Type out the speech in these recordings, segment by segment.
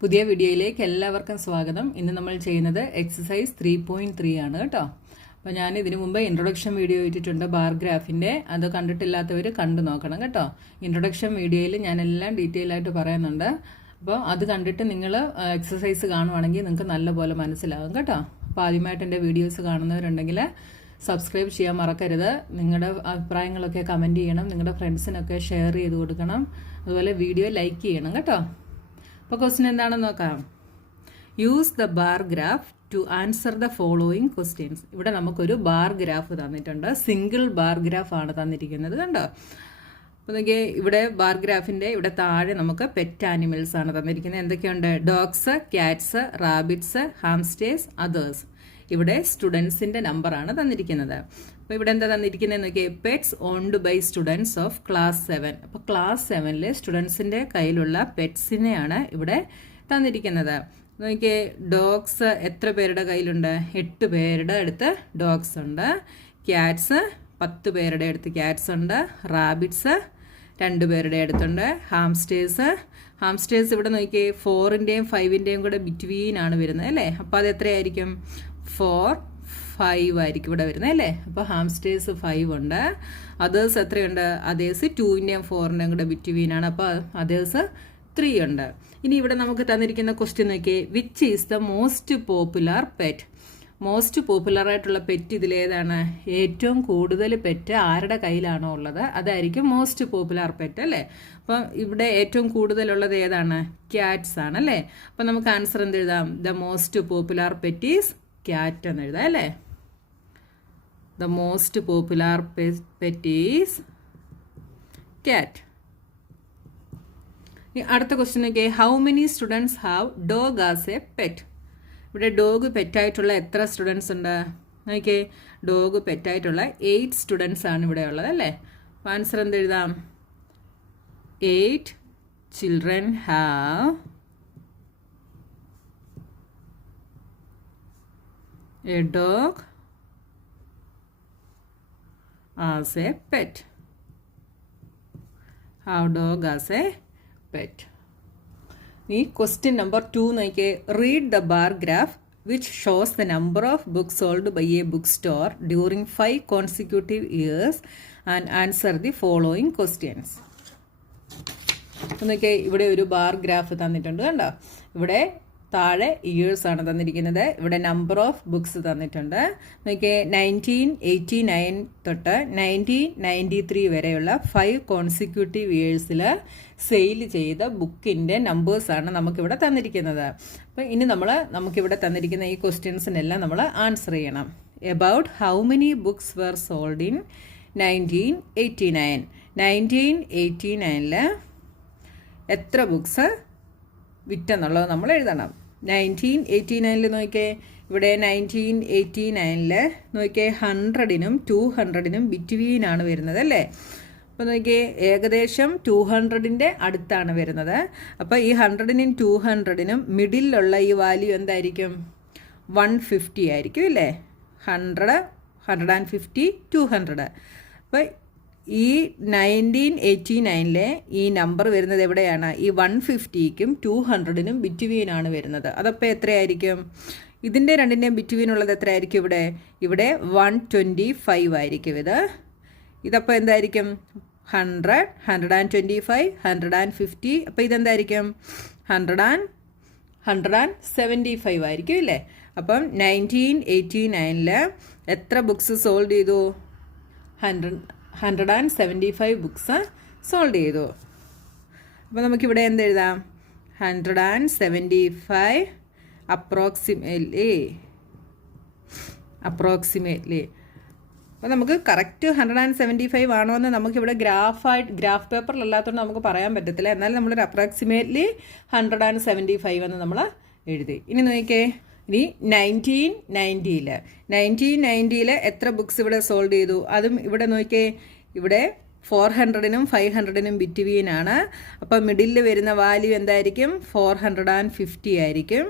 പുതിയ വീഡിയോയിലേക്ക് എല്ലാവർക്കും സ്വാഗതം. ഇന്ന് നമ്മൾ ചെയ്യുന്നത് എക്സസൈസ് 3.3 ആണ് കേട്ടോ. അപ്പോൾ ഞാൻ ഇതിനു മുമ്പ് ഇൻട്രൊഡക്ഷൻ വീഡിയോ ഇട്ടിട്ടുണ്ട് ബാർ ഗ്രാഫിൻ്റെ. അത് കണ്ടിട്ടില്ലാത്തവർ കണ്ടു നോക്കണം കേട്ടോ. ഇൻട്രൊഡക്ഷൻ വീഡിയോയിൽ ഞാൻ എല്ലാം ഡീറ്റെയിൽ ആയിട്ട് പറയുന്നുണ്ട്. അപ്പോൾ അത് കണ്ടിട്ട് നിങ്ങൾ എക്സസൈസ് കാണുവാണെങ്കിൽ നിങ്ങൾക്ക് നല്ലപോലെ മനസ്സിലാകും കേട്ടോ. അപ്പോൾ ആദ്യമായിട്ട് എൻ്റെ വീഡിയോസ് കാണുന്നവരുണ്ടെങ്കിൽ സബ്സ്ക്രൈബ് ചെയ്യാൻ മറക്കരുത്. നിങ്ങളുടെ അഭിപ്രായങ്ങളൊക്കെ കമൻറ്റ് ചെയ്യണം. നിങ്ങളുടെ ഫ്രണ്ട്സിനൊക്കെ ഷെയർ ചെയ്ത് കൊടുക്കണം. അതുപോലെ വീഡിയോ ലൈക്ക് ചെയ്യണം കേട്ടോ. അപ്പോൾ ക്വസ്റ്റ്യൻ എന്താണെന്ന് നോക്കാം. Use the bar graph to answer the following questions. ഇവിടെ നമുക്കൊരു ബാർ ഗ്രാഫ് തന്നിട്ടുണ്ട്. സിംഗിൾ ബാർ ഗ്രാഫ് ആണ് തന്നിരിക്കുന്നത് കണ്ടോ. അപ്പോൾ നോക്കിയേ, ഇവിടെ ബാർ ഗ്രാഫിൻ്റെ ഇവിടെ താഴെ നമുക്ക് പെറ്റ് ആനിമൽസ് ആണ് തന്നിരിക്കുന്നത്. എന്തൊക്കെയുണ്ട്? Dogs, cats, rabbits, hamsters, others. ഇവിടെ സ്റ്റുഡൻസിൻ്റെ നമ്പറാണ് തന്നിരിക്കുന്നത്. അപ്പോൾ ഇവിടെ എന്താ തന്നിരിക്കുന്നത് നോക്കിയേ, pets owned by students of class 7. അപ്പോൾ ക്ലാസ് 7-ലെ സ്റ്റുഡൻസിൻ്റെ കയ്യിലുള്ള പെറ്റ്സിനെയാണ് ഇവിടെ തന്നിരിക്കുന്നത്. നോക്കിയേ, ഡോഗ്സ് എത്ര പേരുടെ കയ്യിലുണ്ട്? 8 പേരുടെ അടുത്ത് ഡോഗ്സ് ഉണ്ട്. ക്യാറ്റ്സ് 10 പേരുടെ അടുത്ത് ക്യാറ്റ്സ് ഉണ്ട്. റാബിറ്റ്സ് 2 പേരുടെ അടുത്തുണ്ട്. ഹാംസ്റ്റേഴ്സ് ഇവിടെ നോക്കിയേ, 4-ൻ്റെയും 5-ൻ്റെയും കൂടെ ബിറ്റ്വീൻ ആണ് വരുന്നത് അല്ലേ. അപ്പോൾ അത് എത്രയായിരിക്കും? 4, 5 ആയിരിക്കും ഇവിടെ വരുന്നത് അല്ലേ. അപ്പോൾ ഹാംസ്റ്റേഴ്സ് 5 ഉണ്ട്. അതേഴ്സ് എത്രയുണ്ട്? അതേഴ്സ് 2-ൻ്റെയും 4-ൻ്റെയും കൂടെ ബിറ്റ്വീൻ ആണ്. അപ്പോൾ അതേഴ്സ് 3 ഉണ്ട്. ഇനി ഇവിടെ നമുക്ക് തന്നിരിക്കുന്ന ക്വസ്റ്റ്യൻ നോക്കിയേ, which is the most popular pet. Most popular ആയിട്ടുള്ള പെറ്റ് ഇതിലേതാണ്? ഏറ്റവും കൂടുതൽ പെറ്റ് ആരുടെ കയ്യിലാണോ ഉള്ളത് അതായിരിക്കും മോസ്റ്റ് പോപ്പുലർ പെറ്റ് അല്ലേ. അപ്പം ഇവിടെ ഏറ്റവും കൂടുതലുള്ളത് ഏതാണ്? ക്യാറ്റ്സ് ആണ് അല്ലേ. അപ്പം നമുക്ക് ആൻസർ എന്ത് എഴുതാം? The most popular pet is cat എന്ന് എഴുതാം അല്ലേ. The most popular pet is cat. അടുത്ത ക്വസ്റ്റ്യൻ ഒക്കെ, how many students have dog as a pet. ഇവിടെ ഡോഗ് പെറ്റായിട്ടുള്ള എത്ര സ്റ്റുഡൻസ് ഉണ്ട് നോക്കിയേ. ഡോഗ് പെറ്റായിട്ടുള്ള 8 സ്റ്റുഡൻസ് ആണ് ഇവിടെ ഉള്ളത് അല്ലേ. അപ്പോൾ ആൻസർ എന്ത് എഴുതാം? 8 children have a dog as a pet. Have dog as a pet. ഈ ക്വസ്റ്റ്യൻ നമ്പർ 2 നോക്കിയേ, read the bar graph which shows the number of books sold by a book store during 5 consecutive years and answer the following questions. നോക്കിയേ, ഇവിടെ ഒരു bar graph തന്നിട്ടുണ്ട് കണ്ടോ. ഇവിടെ താഴെ years ആണ് തന്നിരിക്കുന്നത്. ഇവിടെ നമ്പർ ഓഫ് ബുക്സ് തന്നിട്ടുണ്ട്. നോക്കിയേ, 1989 തൊട്ട് 1993 വരെയുള്ള 5 കോൺസിക്യൂട്ടീവ് ഇയേഴ്സിൽ സെയിൽ ചെയ്ത ബുക്കിൻ്റെ നമ്പേഴ്സാണ് നമുക്കിവിടെ തന്നിരിക്കുന്നത്. അപ്പോൾ ഇനി നമുക്കിവിടെ തന്നിരിക്കുന്ന ഈ ക്വസ്റ്റ്യൻസിനെല്ലാം നമ്മൾ ആൻസർ ചെയ്യണം. About how many books were sold in 1989. 1989 എത്ര ബുക്സ് വിറ്റെന്നുള്ളത് നമ്മൾ എഴുതണം. 1989 നോക്കിയേ, ഇവിടെ 1989 നോക്കിയേ 100-നും 200-നും ബിറ്റ്വീനാണ് വരുന്നത് അല്ലേ. അപ്പോൾ നോക്കിയേ, ഏകദേശം 200-ൻ്റെ അടുത്താണ് വരുന്നത്. അപ്പോൾ ഈ 100-നും 200-നും മിഡിലുള്ള ഈ വാല്യൂ എന്തായിരിക്കും? 150 ആയിരിക്കും അല്ലേ. 100, 150, 200. അപ്പോൾ ഈ 1989 ഈ നമ്പർ വരുന്നത് എവിടെയാണ്? ഈ 150-ക്കും 200-നും ബിറ്റ്വീനാണ് വരുന്നത്. അതപ്പോൾ എത്രയായിരിക്കും? ഇതിൻ്റെ രണ്ടിൻ്റെയും ബിറ്റ്വീൻ ഉള്ളത് എത്രയായിരിക്കും? ഇവിടെ 125 ആയിരിക്കും ഇതപ്പോൾ എന്തായിരിക്കും? 100, 125, 150. അപ്പോൾ ഇതെന്തായിരിക്കും? 175 ആയിരിക്കും ഇല്ലേ. അപ്പം 1989 എത്ര ബുക്സ് സോൾഡ് ചെയ്തു? 175 ബുക്സ് സോൾഡ് ചെയ്തു. അപ്പോൾ നമുക്കിവിടെ എന്തെഴുതാം? 175 അപ്രോക്സിമേറ്റ്ലി. അപ്പോൾ നമുക്ക് കറക്റ്റ് 175 ആണോ എന്ന് നമുക്കിവിടെ ഗ്രാഫ് പേപ്പറിലല്ലാത്തതുകൊണ്ട് നമുക്ക് പറയാൻ പറ്റത്തില്ല. എന്നാലും നമ്മളൊരു അപ്രോക്സിമേറ്റ്ലി 175 എന്ന് നമ്മൾ എഴുതി. ഇനി നോക്കിയേ, ഇനി 1990 എത്ര ബുക്സ് ഇവിടെ സോൾഡ് ചെയ്തു? അതും ഇവിടെ നോക്കിയേ, ഇവിടെ 400-നും 500-നും ബിറ്റ്വീനാണ്. അപ്പോൾ മിഡിലിൽ വരുന്ന വാല്യൂ എന്തായിരിക്കും? 450 ആയിരിക്കും.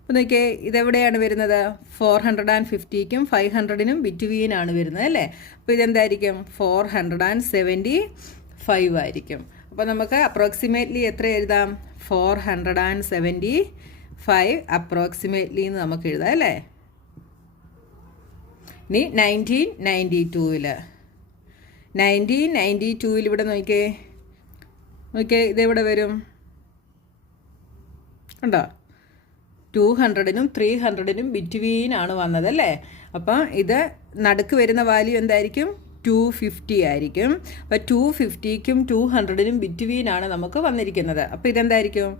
അപ്പോൾ നോക്കിയേ, ഇതെവിടെയാണ് വരുന്നത്? 450-ക്കും 500-നും ബിറ്റ്വീനാണ് വരുന്നത് അല്ലേ. അപ്പോൾ ഇതെന്തായിരിക്കും? 475 ആയിരിക്കും. അപ്പോൾ നമുക്ക് അപ്രോക്സിമേറ്റ്ലി എത്ര എഴുതാം? 475 അപ്രോക്സിമേറ്റ്ലി എന്ന് നമുക്ക് എഴുതാം അല്ലേ? ഇനി 1992 ഇവിടെ നോക്കിയേ ഇതെവിടെ വരും? ഉണ്ടോ? 200-നും 300-നും ബിറ്റ്വീനാണ് വന്നതല്ലേ? അപ്പം ഇത് നടുക്ക് വരുന്ന വാല്യൂ എന്തായിരിക്കും? 250 ആയിരിക്കും. അപ്പോൾ 250-ക്കും 200-നും ബിറ്റ്വീനാണ് നമുക്ക് വന്നിരിക്കുന്നത്. അപ്പോൾ ഇതെന്തായിരിക്കും?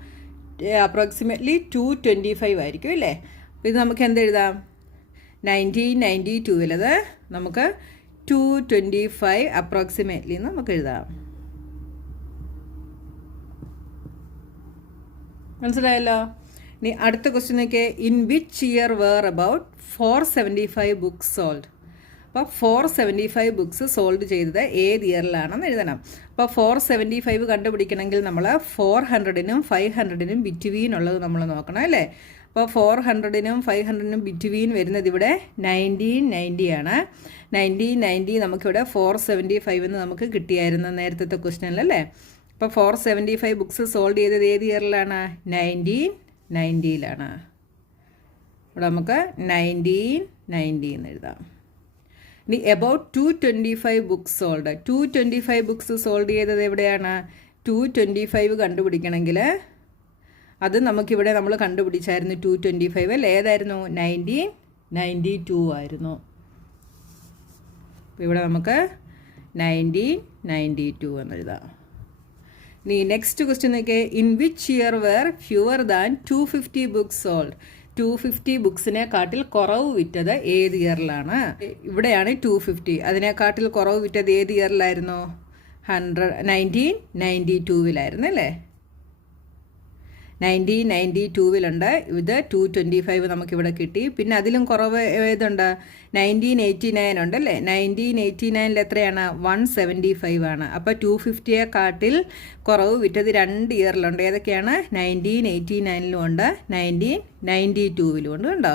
അപ്രോക്സിമേറ്റ്ലി 225 ആയിരിക്കും അല്ലേ? അപ്പോൾ ഇത് നമുക്ക് എന്തെഴുതാം? 1992 നമുക്ക് 225 അപ്രോക്സിമേറ്റ്ലി എന്ന് നമുക്ക് എഴുതാം. മനസ്സിലായല്ലോ? ഇനി അടുത്ത ക്വസ്റ്റ്യൻ നോക്കിയേ. In which year were about 475 books sold? അപ്പോൾ 475 ബുക്സ് സോൾഡ് ചെയ്തത് ഏത് ഇയറിലാണെന്ന് എഴുതണം. അപ്പോൾ 475 കണ്ടുപിടിക്കണമെങ്കിൽ നമ്മൾ 400-നും 500-നും ബിറ്റ്വീൻ ഉള്ളത് നമ്മൾ നോക്കണം അല്ലേ? അപ്പോൾ 400-നും 500-നും ബിറ്റ്വീൻ വരുന്നത് ഇവിടെ 1990 ആണ്. 1990 നമുക്കിവിടെ 475 എന്ന് നമുക്ക് കിട്ടിയായിരുന്നു നേരത്തെ ക്വസ്റ്റ്യനിലല്ലേ? അപ്പോൾ 475 ബുക്സ് സോൾഡ് ചെയ്തത് ഏത് ഇയറിലാണ്? 1990-ലാണ്. ഇവിടെ നമുക്ക് 1990 എന്ന് എഴുതാം. ഇനി about 225 books sold. 225 books sold ചെയ്തത് എവിടെയാണ്? 225 കണ്ടുപിടിക്കണമെങ്കിൽ അത് നമുക്കിവിടെ നമ്മൾ കണ്ടുപിടിച്ചായിരുന്നു 225 അല്ലേ? ഏതായിരുന്നു? 1992 ആയിരുന്നു. അപ്പോൾ ഇവിടെ നമുക്ക് 1992 എന്നെഴുതാം. ഇനി നെക്സ്റ്റ് ക്വസ്റ്റ്യൻ നോക്കിയേ. In which year were fewer than 250 books sold? 250 ബുക്സിനെക്കാട്ടിൽ കുറവ് വിറ്റത് ഏത് ഇയറിലാണ്? ഇവിടെയാണ് 250. അതിനെക്കാട്ടിൽ കുറവ് വിറ്റത് ഏത് ഇയറിലായിരുന്നു? 1992-ലായിരുന്നു അല്ലേ? 1992-ലുണ്ട്. ഇത് 225 നമുക്കിവിടെ കിട്ടി. പിന്നെ അതിലും കുറവ് ഏതുണ്ട്? 1989 ഉണ്ടല്ലേ? 1989-ൽ എത്രയാണ്? 175 ആണ്. അപ്പോൾ 250യെക്കാട്ടിൽ കുറവ് വിറ്റത് 2 ഇയറിലുണ്ട്. ഏതൊക്കെയാണ്? 1989-ലും ഉണ്ട്, 1992-ലും ഉണ്ട്. കണ്ടോ?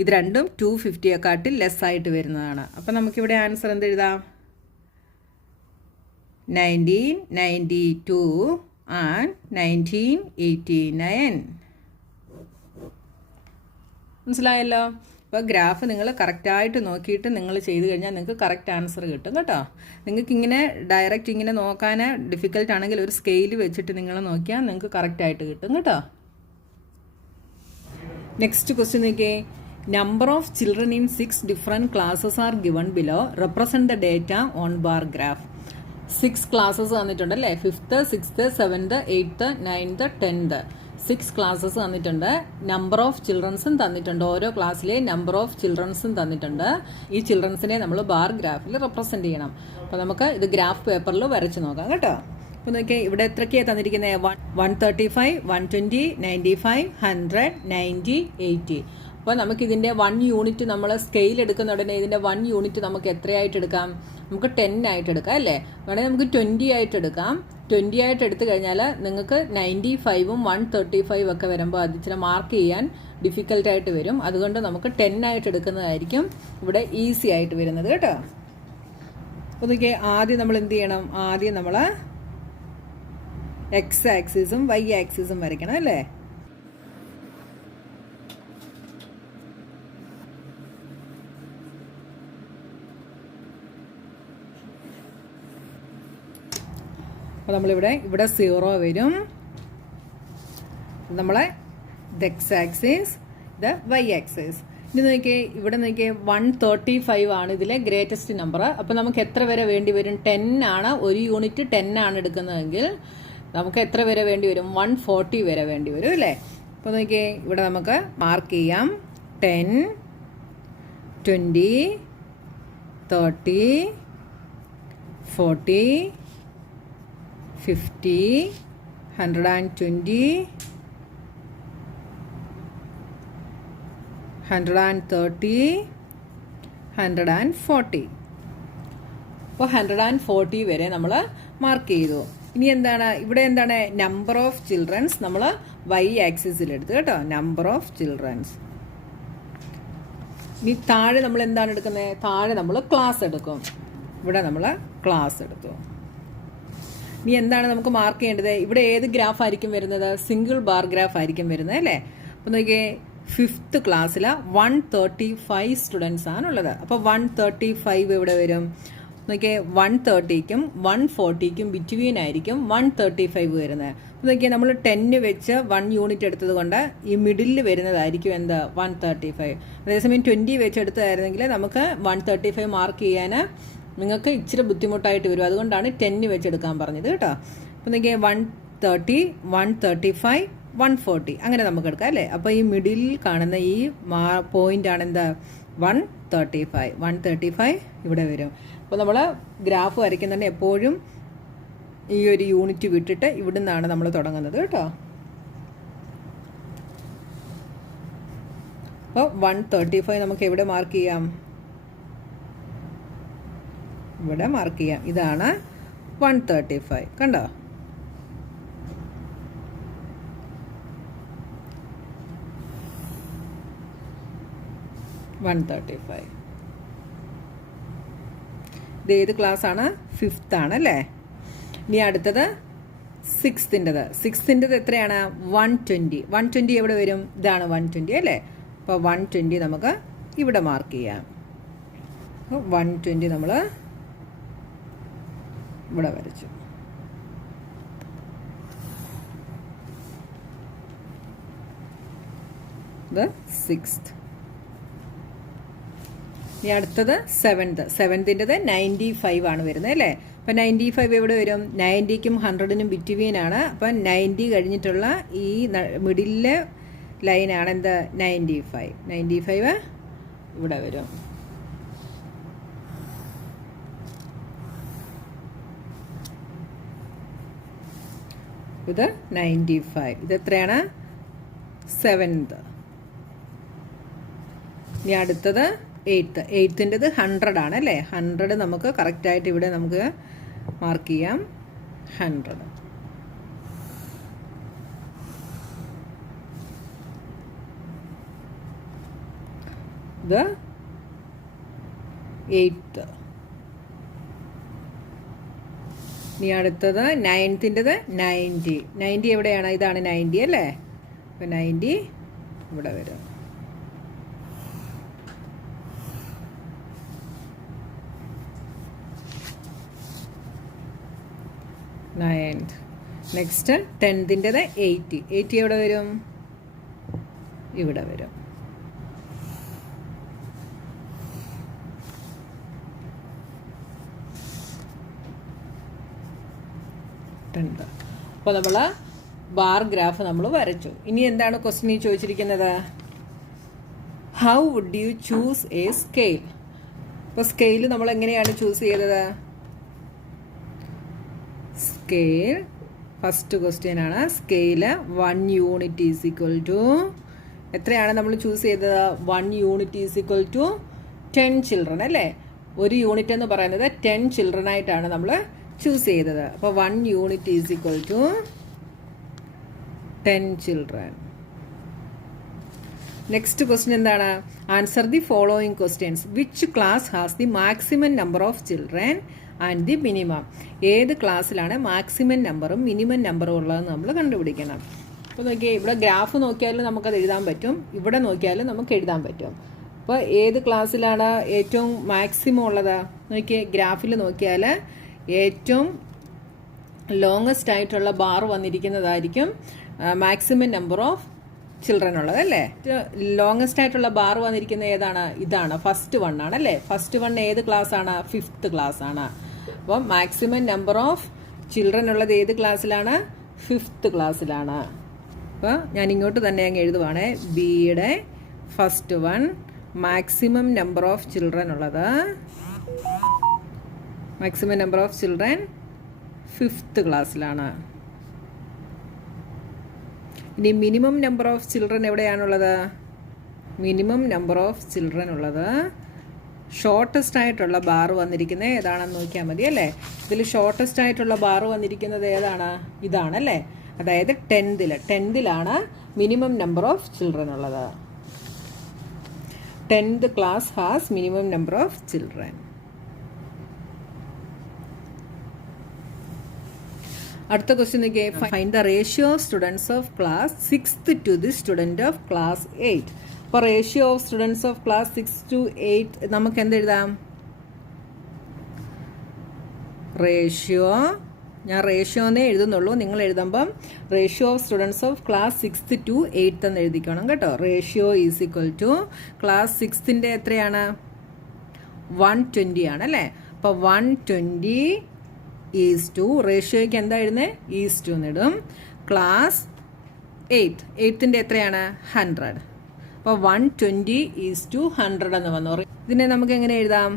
ഇത് രണ്ടും 250യെക്കാട്ടിൽ ലെസ്സായിട്ട് വരുന്നതാണ്. അപ്പോൾ നമുക്കിവിടെ ആൻസർ എന്തെഴുതാം? 1992 and 1989. മനസ്സിലായല്ലോ? അപ്പോൾ ഗ്രാഫ് നിങ്ങൾ കറക്റ്റായിട്ട് നോക്കിയിട്ട് നിങ്ങൾ ചെയ്ത് കഴിഞ്ഞാൽ നിങ്ങൾക്ക് കറക്റ്റ് ആൻസർ കിട്ടും കേട്ടോ. നിങ്ങൾക്ക് ഇങ്ങനെ ഡയറക്റ്റ് ഇങ്ങനെ നോക്കാൻ ഡിഫിക്കൽട്ട് ആണെങ്കിൽ ഒരു സ്കെയിൽ വെച്ചിട്ട് നിങ്ങൾ നോക്കിയാൽ നിങ്ങൾക്ക് കറക്റ്റായിട്ട് കിട്ടും കേട്ടോ. നെക്സ്റ്റ് ക്വസ്റ്റ്യൻ നോക്കിയേ. Number of children in 6 different classes are given below. Represent the data on bar graph. 6 classes തന്നിട്ടുണ്ടല്ലേ? 5th, 6th, 7th, 8th, 9th, 10th 6 classes തന്നിട്ടുണ്ട്. നമ്പർ ഓഫ് ചിൽഡ്രൻസും തന്നിട്ടുണ്ട്. ഓരോ ക്ലാസ്സിലെ നമ്പർ ഓഫ് ചിൽഡ്രൻസും തന്നിട്ടുണ്ട്. ഈ ചിൽഡ്രൻസിനെ നമ്മൾ ബാർ ഗ്രാഫിൽ റെപ്രസെൻറ്റ് ചെയ്യണം. അപ്പോൾ നമുക്ക് ഇത് ഗ്രാഫ് പേപ്പറിൽ വരച്ച് നോക്കാം കേട്ടോ. അപ്പോൾ നോക്കിയാൽ ഇവിടെ എത്രയൊക്കെയാണ് തന്നിരിക്കുന്നത്? 135, 120, 95, 100, 90, 80. അപ്പോൾ നമുക്കിതിൻ്റെ 1 യൂണിറ്റ് നമ്മൾ സ്കെയിൽ എടുക്കുന്ന ഉടനെ ഇതിൻ്റെ 1 യൂണിറ്റ് നമുക്ക് എത്രയായിട്ട് എടുക്കാം? നമുക്ക് 10 ആയിട്ട് എടുക്കാം അല്ലേ? വേണമെങ്കിൽ നമുക്ക് 20 ആയിട്ട് എടുക്കാം. 20 ആയിട്ട് എടുത്തു കഴിഞ്ഞാൽ നിങ്ങൾക്ക് 95ഉം 135 ഒക്കെ വരുമ്പോൾ അത് ഇച്ചിരി മാർക്ക് ചെയ്യാൻ ഡിഫിക്കൽട്ടായിട്ട് വരും. അതുകൊണ്ട് നമുക്ക് 10 ആയിട്ട് എടുക്കുന്നതായിരിക്കും ഇവിടെ ഈസി ആയിട്ട് വരുന്നത് കേട്ടോ. അപ്പോൾ നോക്കിയേ, ആദ്യം നമ്മൾ എന്ത് ചെയ്യണം? ആദ്യം നമ്മൾ എക്സ് ആക്സിസും വൈ ആക്സിസും വരയ്ക്കണം അല്ലേ? അപ്പോൾ നമ്മളിവിടെ 0 വരും. നമ്മളെ ഇത് എക്സ് ആക്സിസ്, ഇത് വൈ ആക്സിസ്. ഇനി നോക്കിയേ, ഇവിടെ നോക്കിയേ 135 ആണ് ഇതിലെ ഗ്രേറ്റസ്റ്റ് നമ്പർ. അപ്പോൾ നമുക്ക് എത്ര വരെ വേണ്ടി വരും? 10 ആണ്. ഒരു യൂണിറ്റ് 10 ആണ് എടുക്കുന്നതെങ്കിൽ നമുക്ക് എത്ര വരെ വേണ്ടി വരും? 140 വരെ വേണ്ടി വരും അല്ലേ? അപ്പോൾ നോക്കിയേ, ഇവിടെ നമുക്ക് മാർക്ക് ചെയ്യാം. 10, 20, 30, 40, 50, 120, 130, 140. അപ്പോൾ 140 വരെ നമ്മൾ മാർക്ക് ചെയ്തു. ഇനി എന്താണ് ഇവിടെ? എന്താണ്? നമ്പർ ഓഫ് ചിൽഡ്രൻസ് നമ്മൾ വൈ ആക്സിസിലെടുത്ത് കേട്ടോ. Number of children's. ഇനി താഴെ നമ്മൾ എന്താണ് എടുക്കുന്നത്? താഴെ നമ്മൾ ക്ലാസ് എടുക്കും. ഇവിടെ നമ്മൾ ക്ലാസ് എടുത്തു. ഇനി എന്താണ് നമുക്ക് മാർക്ക് ചെയ്യേണ്ടത്? ഇവിടെ ഏത് ഗ്രാഫ് ആയിരിക്കും വരുന്നത്? സിംഗിൾ ബാർ ഗ്രാഫ് ആയിരിക്കും വരുന്നത് അല്ലേ? അപ്പോൾ നോക്കിയേ, 5th ക്ലാസ്സിൽ 135 സ്റ്റുഡൻസ് ആണുള്ളത്. അപ്പോൾ 135 എവിടെ വരും? നോക്കിയേ, 130ക്കും 140ക്കും ബിറ്റ്വീൻ ആയിരിക്കും 135 വരുന്നത്. അപ്പോൾ നോക്കിയാൽ നമ്മൾ 10 വെച്ച് 1 യൂണിറ്റ് എടുത്തത് കൊണ്ട് ഈ മിഡിലിൽ വരുന്നതായിരിക്കും എന്ത്? 135. അതേസമയം 20 വെച്ച് എടുത്തതായിരുന്നെങ്കിൽ നമുക്ക് 135 മാർക്ക് ചെയ്യാൻ നിങ്ങൾക്ക് ഇച്ചിരി ബുദ്ധിമുട്ടായിട്ട് വരും. അതുകൊണ്ടാണ് 10 വെച്ച് എടുക്കാൻ പറഞ്ഞത് കേട്ടോ. അപ്പോൾ നോക്കിയാൽ 130, 135, 140 അങ്ങനെ നമുക്ക് എടുക്കാം അല്ലേ? അപ്പോൾ ഈ മിഡിലിൽ കാണുന്ന ഈ പോയിൻ്റാണ് എന്താ? 135. 135 ഇവിടെ വരും. അപ്പോൾ നമ്മൾ ഗ്രാഫ് വരയ്ക്കുന്നുണ്ട് എപ്പോഴും ഈ ഒരു യൂണിറ്റ് വിട്ടിട്ട് ഇവിടെ നിന്നാണ് നമ്മൾ തുടങ്ങുന്നത് കേട്ടോ. അപ്പോൾ 135 നമുക്ക് എവിടെ മാർക്ക് ചെയ്യാം? ഇവിടെ മാർക്ക് ചെയ്യാം. ഇതാണ് 135. കണ്ടോ? ഇത് ഏത് ക്ലാസ് ആണ്? 5th ആണ് അല്ലേ? ഇനി അടുത്തത് 6th എത്രയാണ്? 120. 120 എവിടെ വരും? ഇതാണ് 120 അല്ലേ? അപ്പോൾ 120 നമുക്ക് ഇവിടെ മാർക്ക് ചെയ്യാം. 120 നമ്മൾ ഇവിടെ വരച്ചു. ഇത് 6th. ഇനി അടുത്തത് 7th 95 ആണ് വരുന്നത് അല്ലേ? അപ്പം 95 എവിടെ വരും? 90ക്കും 100നും ബിറ്റ്വീൻ ആണ്. അപ്പം 90 കഴിഞ്ഞിട്ടുള്ള ഈ മിഡിലെ ലൈനാണ് എന്ത്? 95. 95 ഇവിടെ വരും. ഇത് 95. ഇതെത്രയാണ്? 7th. ഇനി അടുത്തത് 8th 100 ആണ് അല്ലേ? 100 നമുക്ക് കറക്റ്റായിട്ട് ഇവിടെ നമുക്ക് മാർക്ക് ചെയ്യാം. 100. ഇത് 8th. ഇനി അടുത്തത് 9th 90. 90 എവിടെയാണ്? ഇതാണ് 90 അല്ലേ? അപ്പോൾ 90 ഇവിടെ വരും. Next 10th 80. 80 എവിടെ വരും? ഇവിടെ വരും. അപ്പോൾ നമ്മൾ ബാർ ഗ്രാഫ് നമ്മൾ വരച്ചു. ഇനി എന്താണ് ക്വസ്റ്റ്യൻ ചോദിച്ചിരിക്കുന്നത്? How would you choose a scale? അപ്പോൾ സ്കെയിൽ നമ്മൾ എങ്ങനെയാണ് ചൂസ് ചെയ്തത്? സ്കെയിൽ ഫസ്റ്റ് ക്വസ്റ്റ്യൻ ആണ്. Scale 1 unit is equal to എത്രയാണ് നമ്മൾ ചൂസ് ചെയ്തത്? 1 unit is equal to 10 children അല്ലേ? ഒരു യൂണിറ്റ് എന്ന് പറയുന്നത് 10 ചിൽഡ്രൻ ആയിട്ടാണ് നമ്മൾ ചൂസ് ചെയ്തത്. അപ്പോൾ 1 unit is equal to 10 children. Next question എന്താണ്? Answer the following questions. Which class has the maximum number of children and the minimum? ഏത് ക്ലാസ്സിലാണ് മാക്സിമം നമ്പറും മിനിമം നമ്പറും ഉള്ളതെന്ന് നമ്മൾ കണ്ടുപിടിക്കണം. അപ്പോൾ നോക്കിയാൽ ഇവിടെ ഗ്രാഫ് നോക്കിയാലും നമുക്കത് എഴുതാൻ പറ്റും, ഇവിടെ നോക്കിയാലും നമുക്ക് എഴുതാൻ പറ്റും. അപ്പോൾ ഏത് ക്ലാസ്സിലാണ് ഏറ്റവും മാക്സിമം ഉള്ളത്? നോക്കിയാൽ ഗ്രാഫിൽ നോക്കിയാൽ ഏറ്റവും ലോങ്ങസ്റ്റ് ആയിട്ടുള്ള ബാർ വന്നിരിക്കുന്നതായിരിക്കും മാക്സിമം നമ്പർ ഓഫ് ചിൽഡ്രൻ ഉള്ളത് അല്ലേ? ലോങ്ങസ്റ്റ് ആയിട്ടുള്ള ബാർ വന്നിരിക്കുന്നത് ഏതാണ്? ഇതാണ്, ഫസ്റ്റ് 1 ആണ് അല്ലേ? ഫസ്റ്റ് 1 ഏത് ക്ലാസ് ആണ്? 5th ക്ലാസ് ആണ്. അപ്പം മാക്സിമം നമ്പർ ഓഫ് ചിൽഡ്രൻ ഉള്ളത് ഏത് ക്ലാസ്സിലാണ്? 5th ക്ലാസ്സിലാണ്. അപ്പോൾ ഞാൻ ഇങ്ങോട്ട് തന്നെ അങ്ങ് എഴുതുവാണേ. ബിയുടെ first 1 maximum number of children ഉള്ളത്, maximum number of children 5th ക്ലാസ്സിലാണ്. ഇനി മിനിമം നമ്പർ ഓഫ് ചിൽഡ്രൻ എവിടെയാണുള്ളത്? മിനിമം നമ്പർ ഓഫ് ചിൽഡ്രൻ ഉള്ളത് ഷോർട്ടസ്റ്റ് ആയിട്ടുള്ള ബാർ വന്നിരിക്കുന്നത് ഏതാണെന്ന് നോക്കിയാൽ മതി അല്ലേ? ഇതിൽ ഷോർട്ടസ്റ്റ് ആയിട്ടുള്ള ബാർ വന്നിരിക്കുന്നത് ഏതാണ്? ഇതാണല്ലേ? അതായത് 10th minimum number of children ഉള്ളത്. 10th class has minimum number of children. അടുത്ത ക്വസ്റ്റ്യൻ നോക്കിയേ, find the ratio of students of class 6th to the student of class 8. അപ്പോൾ ratio of students of class 6 to 8 നമുക്ക് എന്തെഴുതാം? Ratio, ഞാൻ റേഷ്യോന്നേ എഴുതുന്നുള്ളൂ, നിങ്ങൾ എഴുതുമ്പം ratio of students of class 6th to 8th എന്ന് എഴുതിക്കണം കേട്ടോ. Ratio is equal to class 6th എത്രയാണ്? 120 ആണ് അല്ലേ. അപ്പോൾ 120 ഈസ് ടു, റേഷ്യോയ്ക്ക് എന്താ എഴുതുന്നത്? Is to എന്നിടും. ക്ലാസ് 8th എത്രയാണ്? 100. അപ്പോൾ 120 ഈസ് ടു 100 എന്ന് വന്നു. ഇതിനെ നമുക്ക് എങ്ങനെ എഴുതാം?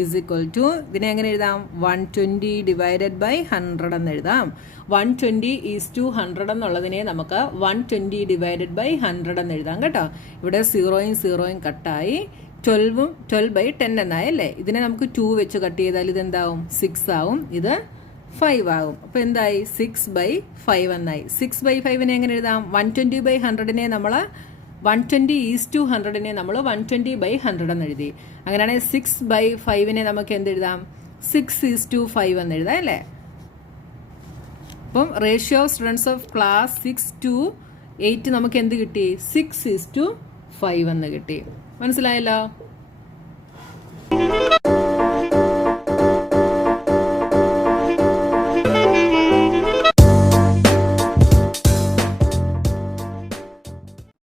ഈസ് ഈക്വൽ ടു, ഇതിനെ എങ്ങനെ എഴുതാം? 120 ഡിവൈഡഡ് ബൈ 100 എന്ന് എഴുതാം. 120 ഈസ് ടു 100 എന്നുള്ളതിനെ നമുക്ക് 120 ഡിവൈഡഡ് ബൈ 100 എന്ന് എഴുതാം കേട്ടോ. ഇവിടെ 0 കട്ടായി, 12/10 എന്നായല്ലേ. ഇതിനെ നമുക്ക് 2 വെച്ച് കട്ട് ചെയ്താൽ ഇതെന്താവും? 6 ആവും, ഇത് 5 ആകും. അപ്പോൾ എന്തായി? 6/5 എന്നായി. 6/5 എങ്ങനെ എഴുതാം? 120/100 നമ്മൾ 120 ഈസ് ടു 100 നമ്മൾ 120/100 എന്ന് എഴുതി. അങ്ങനെയാണെങ്കിൽ 6/5 നമുക്ക് എന്തെഴുതാം? 6 ഈസ് ടു 5 എന്ന് എഴുതാം അല്ലേ. അപ്പം ratio of students of class 6 to 8 നമുക്ക് എന്ത് കിട്ടി? 6 ഈസ് ടു 5 എന്ന് കിട്ടി. മനസ്സിലായല്ലോ?